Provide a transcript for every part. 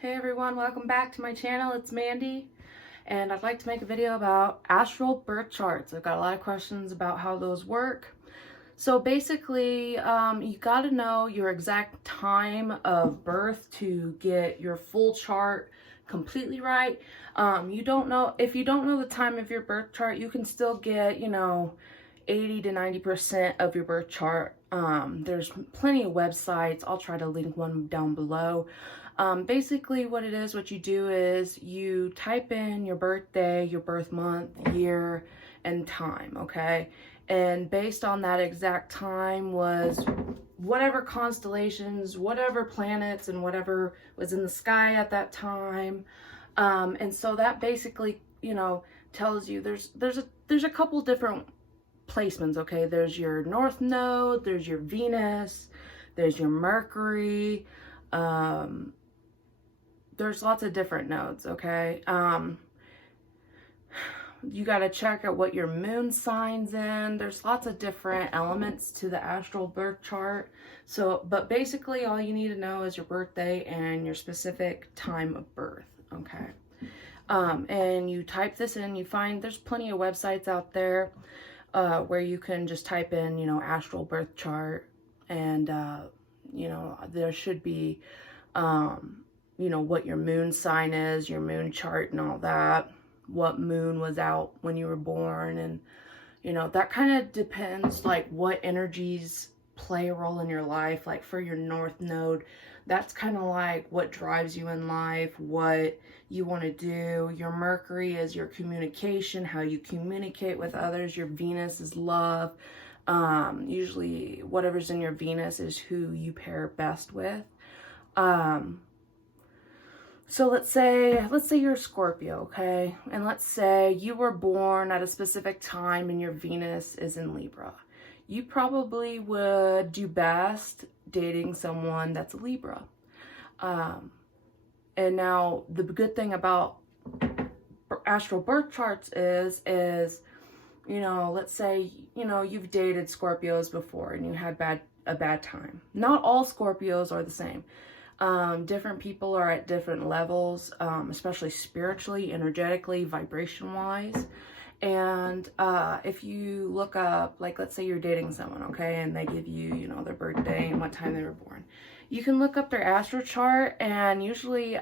Hey everyone, welcome back to my channel. It's Mandy, and I'd like to make a video about astral birth charts. I've got a lot of questions about how those work. So basically, you got to know your exact time of birth to get your full chart completely right. If you don't know the time of your birth chart, you can still get, 80 to 90% of your birth chart. There's plenty of websites. I'll try to link one down below. Basically what you do is you type in your birthday, your birth month, year, and time, okay? And based on that exact time was whatever constellations, whatever planets, and whatever was in the sky at that time. And so that basically, tells you there's a couple different placements, okay? There's your North Node, there's your Venus, there's your Mercury, there's lots of different nodes, okay? You got to check out what your moon sign's in. There's lots of different elements to the astral birth chart. But basically all you need to know is your birthday and your specific time of birth, okay? And you type this in, you find there's plenty of websites out there where you can just type in, astral birth chart, and, there should be, what your moon sign is, your moon chart and all that, what moon was out when you were born, and, that kind of depends, like, what energies play a role in your life. Like for your North Node, that's kind of like what drives you in life, what you want to do. Your Mercury is your communication, how you communicate with others. Your Venus is love. Usually whatever's in your Venus is who you pair best with. So let's say you're a Scorpio, okay? And let's say you were born at a specific time and your Venus is in Libra. You probably would do best dating someone that's a Libra. And now the good thing about astral birth charts is, let's say, you've dated Scorpios before and you had a bad time. Not all Scorpios are the same. Different people are at different levels, especially spiritually, energetically, vibration-wise. And if you look up, like, let's say you're dating someone, okay, and they give you, their birthday and what time they were born. You can look up their astral chart, and usually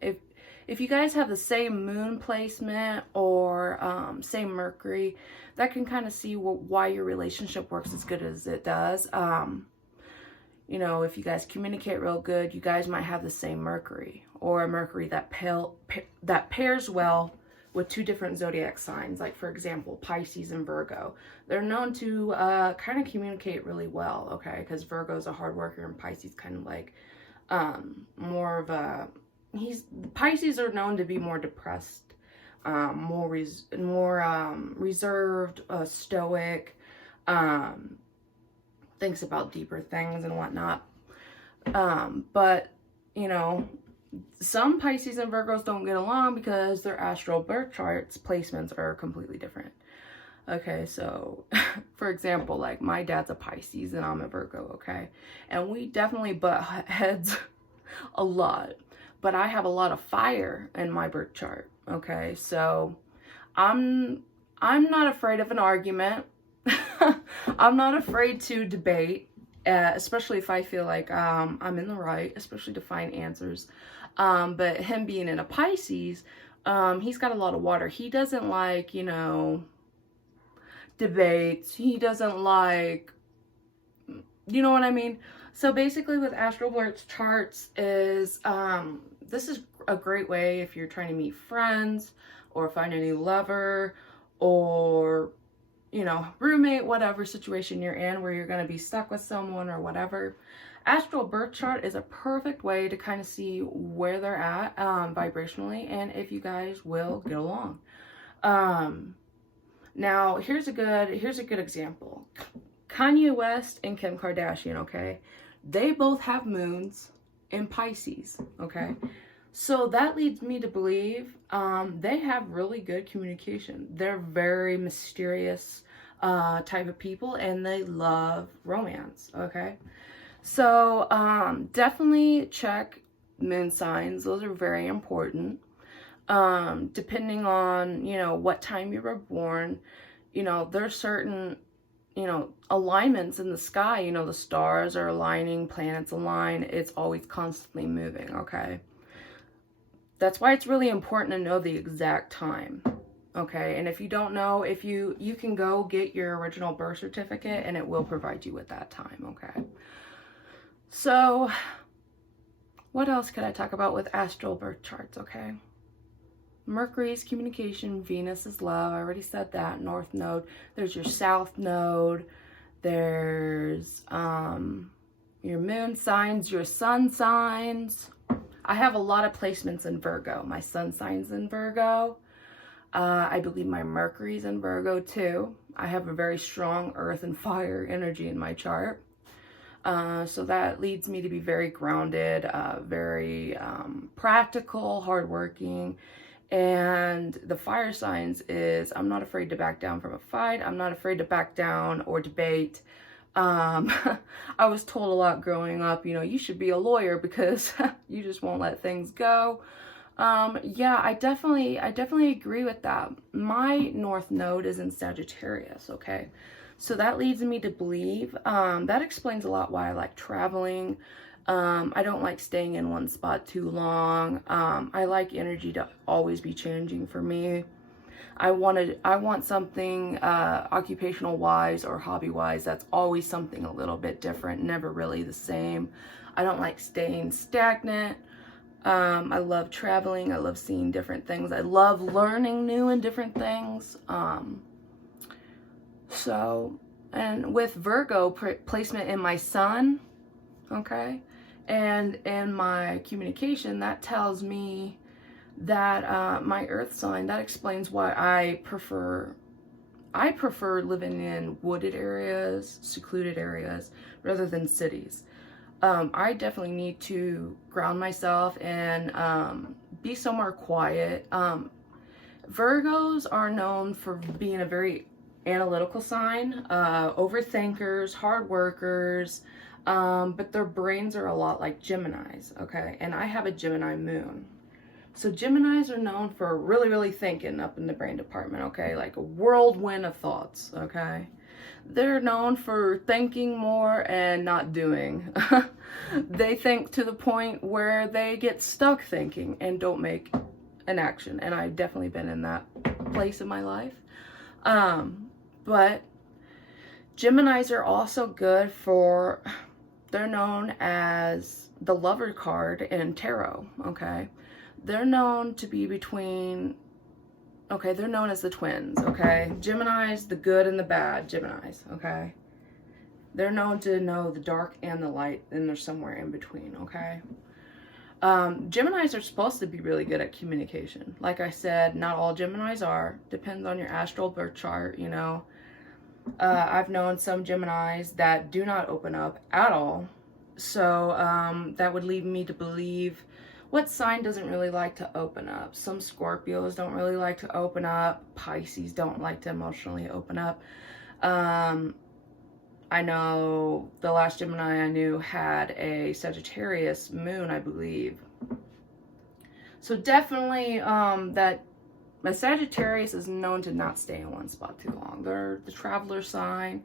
if you guys have the same moon placement or same Mercury, that can kind of see why your relationship works as good as it does. If you guys communicate real good, you guys might have the same Mercury, or a Mercury that pairs well with two different zodiac signs. Like, for example, Pisces and Virgo. They're known to kind of communicate really well, okay? Because Virgo's a hard worker and Pisces kind of like more of a... Pisces are known to be more depressed, more reserved, stoic, thinks about deeper things and whatnot. But, some Pisces and Virgos don't get along because their astral birth charts placements are completely different. Okay, so for example, like my dad's a Pisces and I'm a Virgo, okay? And we definitely butt heads a lot. But I have a lot of fire in my birth chart, okay? So I'm not afraid of an argument. I'm not afraid to debate, especially if I feel like I'm in the right, especially to find answers. But him being in a Pisces, he's got a lot of water. He doesn't like, debates. He doesn't like, you know what I mean? So basically with astral birth charts is, this is a great way if you're trying to meet friends or find a new lover or, roommate, whatever situation you're in where you're going to be stuck with someone or whatever. Astral birth chart is a perfect way to kind of see where they're at vibrationally and if you guys will get along. Now here's a good example. Kanye West and Kim Kardashian, okay? They both have moons in Pisces, okay? So that leads me to believe they have really good communication. They're very mysterious type of people, and they love romance, okay? So definitely check moon signs. Those are very important. Depending on, you know, what time you were born, you know, there's certain, you know, alignments in the sky. You know, the stars are aligning, planets align. It's always constantly moving, okay? That's why it's really important to know the exact time, okay? And if you don't know, if you can go get your original birth certificate and it will provide you with that time, okay? So, what else could I talk about with astral birth charts, okay? Mercury is communication, Venus is love. I already said that. North node. There's your south node. There's your moon signs, your sun signs. I have a lot of placements in Virgo. My sun sign's in Virgo. I believe my Mercury's in Virgo too. I have a very strong earth and fire energy in my chart. So that leads me to be very grounded, very practical, hardworking. And the fire signs is I'm not afraid to back down from a fight. I'm not afraid to back down or debate. I was told a lot growing up, you know, you should be a lawyer because you just won't let things go. Yeah, I definitely agree with that. My North Node is in Sagittarius, okay? So that leads me to believe, that explains a lot why I like traveling. I don't like staying in one spot too long. I like energy to always be changing for me. I want something occupational wise or hobby wise that's always something a little bit different, never really the same. I don't like staying stagnant. I love traveling. I love seeing different things. I love learning new and different things. So, and with Virgo placement in my sun, okay, and in my communication, that tells me that my earth sign, that explains why I prefer living in wooded areas, secluded areas, rather than cities. I definitely need to ground myself and be somewhere quiet. Virgos are known for being a very analytical sign, overthinkers, hard workers, but their brains are a lot like Geminis, okay? And I have a Gemini moon. So Geminis are known for really thinking up in the brain department, okay? Like a whirlwind of thoughts, okay? They're known for thinking more and not doing. They think to the point where they get stuck thinking and don't make an action. And I've definitely been in that place in my life. But Geminis are also good for, they're known as the lover card in tarot, okay? They're known to be between, okay, they're known as the twins, okay? Geminis, the good and the bad Geminis, okay? They're known to know the dark and the light, and they're somewhere in between, okay? Geminis are supposed to be really good at communication. Like I said, not all Geminis are. Depends on your astral birth chart, you know. I've known some Geminis that do not open up at all. So that would lead me to believe, what sign doesn't really like to open up? Some Scorpios don't really like to open up. Pisces don't like to emotionally open up. I know the last Gemini I knew had a Sagittarius moon, I believe. So definitely that a Sagittarius is known to not stay in one spot too long. They're the traveler sign,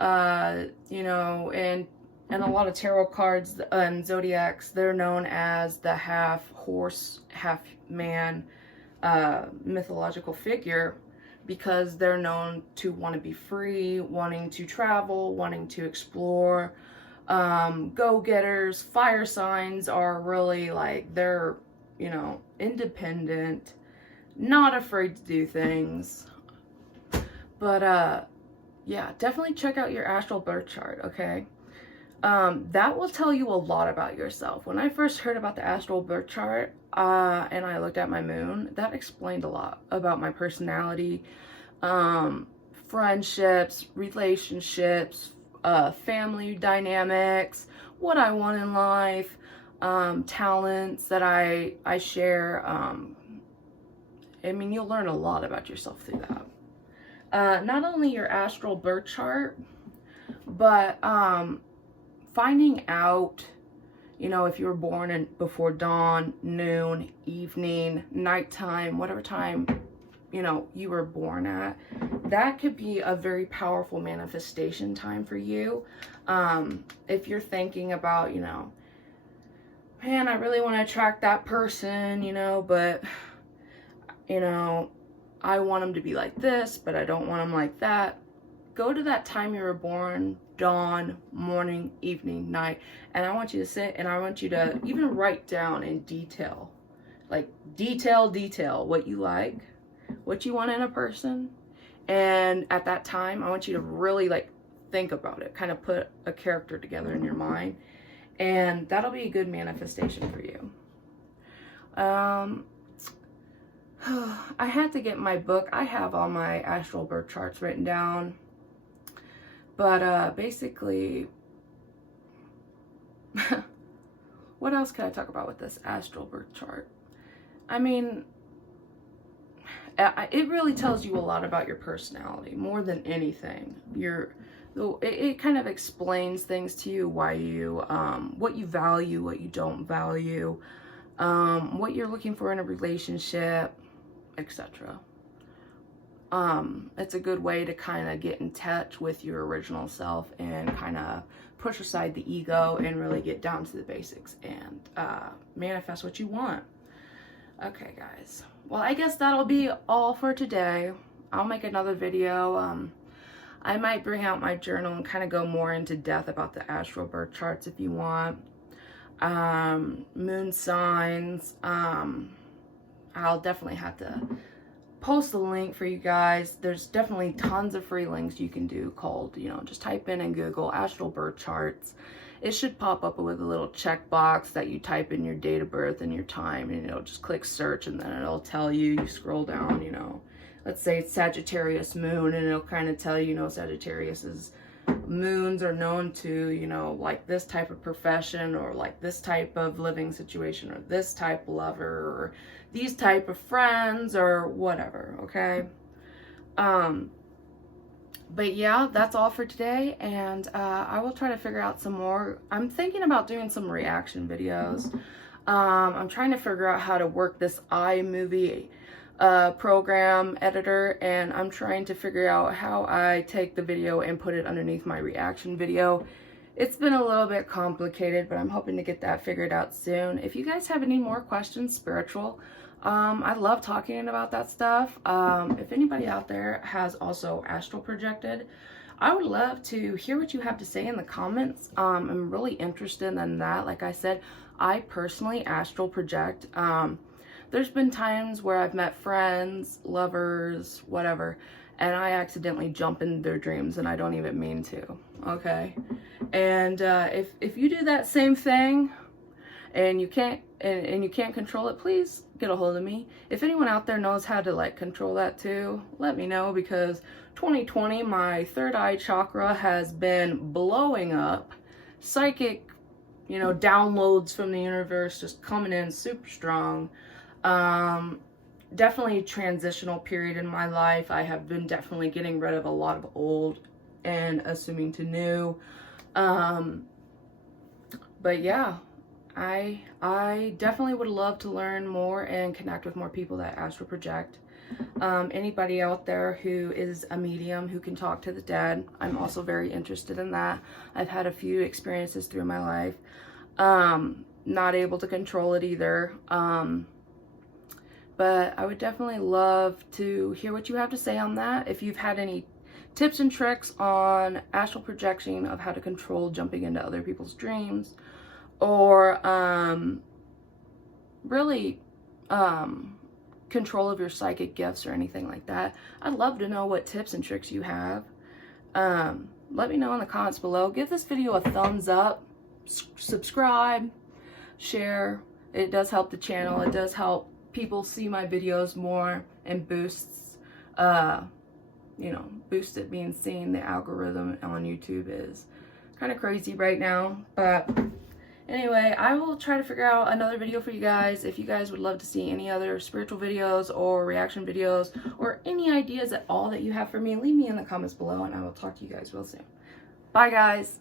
you know, and a lot of tarot cards and zodiacs, they're known as the half horse, half man mythological figure, because they're known to want to be free, wanting to travel, wanting to explore. Go-getters, fire signs are really like, they're, you know, independent, not afraid to do things. But yeah, definitely check out your astral birth chart, okay? That will tell you a lot about yourself. When I first heard about the astral birth chart, and I looked at my moon, that explained a lot about my personality, friendships, relationships, family dynamics, what I want in life, talents that I share. I mean, you'll learn a lot about yourself through that. Not only your astral birth chart, but finding out You know, if you were born in before dawn, noon, evening, nighttime, whatever time, you know, you were born at, that could be a very powerful manifestation time for you. If you're thinking about, you know, man, I really want to attract that person, you know, but, you know, I want them to be like this, but I don't want them like that. Go to that time you were born, dawn, morning, evening, night, and I want you to sit and I want you to even write down in detail, like detail what you like, what you want in a person. And at that time, I want you to really like think about it, kind of put a character together in your mind, and that'll be a good manifestation for you. I had to get my book. I have all my astral birth charts written down. But basically, what else can I talk about with this astral birth chart? I mean, it really tells you a lot about your personality, more than anything. It kind of explains things to you, why you, what you value, what you don't value, what you're looking for in a relationship, etc. It's a good way to kind of get in touch with your original self and kind of push aside the ego and really get down to the basics and manifest what you want. Okay, guys. Well, I guess that'll be all for today. I'll make another video. I might bring out my journal and kind of go more into depth about the astral birth charts if you want. Moon signs. I'll definitely have to post the link for you guys. There's definitely tons of free links you can do called, you know, just type in Google astral birth charts. It should pop up with a little checkbox that you type in your date of birth and your time, and it'll just click search, and then it'll tell you, you scroll down, you know, let's say it's Sagittarius moon, and it'll kind of tell you, you know, Sagittarius's moons are known to, you know, like this type of profession, or like this type of living situation, or this type of lover, or these type of friends, or whatever. Okay. But yeah, that's all for today, and I will try to figure out some more. I'm thinking about doing some reaction videos. I'm trying to figure out how to work this iMovie program editor, and I'm trying to figure out how I take the video and put it underneath my reaction video. It's been a little bit complicated, but I'm hoping to get that figured out soon. If you guys have any more questions, spiritual, I love talking about that stuff. If anybody out there has also astral projected, I would love to hear what you have to say in the comments. I'm really interested in that. Like I said, I personally astral project. There's been times where I've met friends, lovers, whatever, and I accidentally jump in their dreams and I don't even mean to, okay? And if you do that same thing and you can't control it, please get a hold of me. If anyone out there knows how to like control that too, let me know, because 2020, my third eye chakra has been blowing up. Psychic, you know, downloads from the universe just coming in super strong. Definitely transitional period in my life. I have been definitely getting rid of a lot of old and assuming to new. But yeah, I definitely would love to learn more and connect with more people that astral project. Anybody out there who is a medium who can talk to the dead, I'm also very interested in that. I've had a few experiences through my life. Not able to control it either. But I would definitely love to hear what you have to say on that. If you've had any tips and tricks on astral projection, of how to control jumping into other people's dreams, or really control of your psychic gifts or anything like that, I'd love to know what tips and tricks you have. Let me know in the comments below. Give this video a thumbs up, subscribe, share. It does help the channel. It does help people see my videos more, and boosts, you know, boosts it being seen. The algorithm on YouTube is kind of crazy right now, but anyway, I will try to figure out another video for you guys. If you guys would love to see any other spiritual videos or reaction videos, or any ideas at all that you have for me, leave me in the comments below, and I will talk to you guys real soon. Bye, guys.